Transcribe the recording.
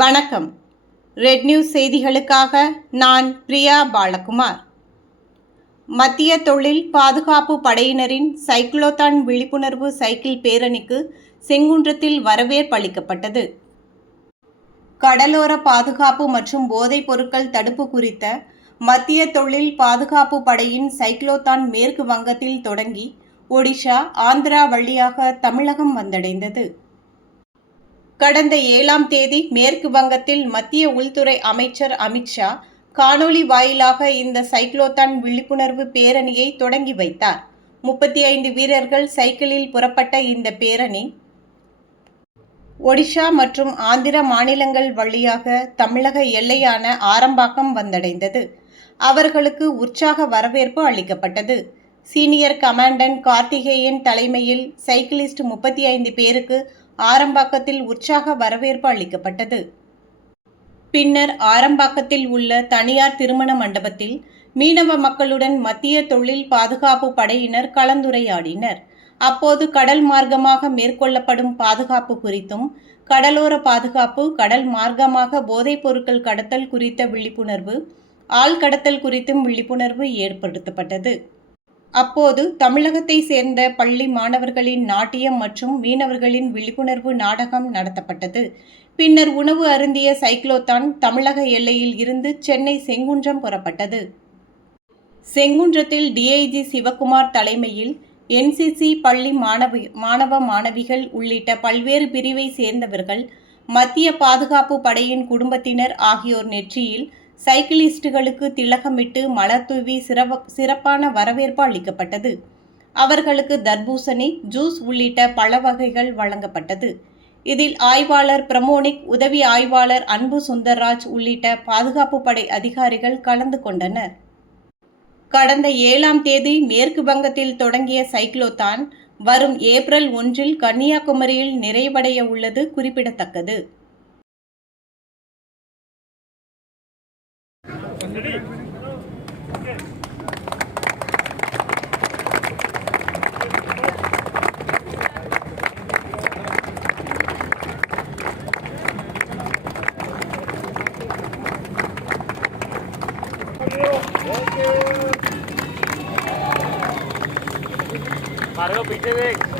வணக்கம். Red news செய்திகளுக்காக நான் பிரியா பாலகுமார். மத்திய தொழில் பாதுகாப்பு படையினரின் சைக்ளோத்தான் விழிப்புணர்வு சைக்கிள் பேரணிக்கு செங்குன்றத்தில் வரவேற்பு அளிக்கப்பட்டது. கடலோர பாதுகாப்பு மற்றும் போதைப் பொருட்கள் தடுப்பு குறித்த மத்திய தொழில் பாதுகாப்பு படையின் சைக்ளோத்தான் மேற்கு வங்கத்தில் தொடங்கி ஒடிஷா, ஆந்திரா வழியாக தமிழகம் வந்தடைந்தது. கடந்த 7ஆம் தேதி மேற்கு வங்கத்தில் மத்திய உள்துறை அமைச்சர் அமித்ஷா காணொலி வாயிலாக இந்த சைக்ளோத்தான் விழிப்புணர்வு பேரணியை தொடங்கி வைத்தார். 35 வீரர்கள் சைக்கிளில் புறப்பட்ட இந்த பேரணி ஒடிஷா மற்றும் ஆந்திர மாநிலங்கள் வழியாக தமிழக எல்லையான ஆரம்பாக்கம் வந்தடைந்தது. அவர்களுக்கு உற்சாக வரவேற்பு அளிக்கப்பட்டது. சீனியர் கமாண்டன்ட் கார்த்திகேயன் தலைமையில் சைக்கிளிஸ்ட் 35 பேருக்கு ஆரம்பாக்கத்தில் உற்சாக வரவேற்பு அளிக்கப்பட்டது. பின்னர் ஆரம்பாக்கத்தில் உள்ள தனியார் திருமண மண்டபத்தில் மீனவ மக்களுடன் மத்திய தொழில் பாதுகாப்பு படையினர் கலந்துரையாடினர். அப்போது கடல் மார்க்கமாக மேற்கொள்ளப்படும் பாதுகாப்பு குறித்தும், கடலோர பாதுகாப்பு, கடல் மார்க்கமாக போதைப் பொருட்கள் கடத்தல் குறித்த விழிப்புணர்வு, ஆள்கடத்தல் குறித்தும் விழிப்புணர்வு ஏற்படுத்தப்பட்டது. அப்போது தமிழகத்தை சேர்ந்த பள்ளி மாணவர்களின் நாட்டியம் மற்றும் மீனவர்களின் விழிப்புணர்வு நாடகம் நடத்தப்பட்டது. பின்னர் உணவு அருந்திய சைக்ளோத்தான் தமிழக எல்லையில் இருந்து சென்னை செங்குன்றம் புறப்பட்டது. செங்குன்றத்தில் டிஐஜி சிவக்குமார் தலைமையில் என்சிசி பள்ளி மாணவ மாணவிகள் உள்ளிட்ட பல்வேறு பிரிவை சேர்ந்தவர்கள், மத்திய பாதுகாப்பு படையின் குடும்பத்தினர் ஆகியோர் நெற்றியில் சைக்கிளிஸ்டுகளுக்கு திலகமிட்டு மலர் தூவி சிறப்பான வரவேற்பு அளிக்கப்பட்டது. அவர்களுக்கு தர்பூசணி, ஜூஸ் உள்ளிட்ட பழ வகைகள் வழங்கப்பட்டது. இதில் ஆய்வாளர் பிரமோனிக், உதவி ஆய்வாளர் அன்பு சுந்தர்ராஜ் உள்ளிட்ட பாதுகாப்பு படை அதிகாரிகள் கலந்து கொண்டனர். கடந்த 7ஆம் தேதி மேற்கு வங்கத்தில் தொடங்கிய சைக்ளோத்தான் வரும் ஏப்ரல் 1 கன்னியாகுமரியில் நிறைவடைய உள்ளது குறிப்பிடத்தக்கது. मारो पीछे देख।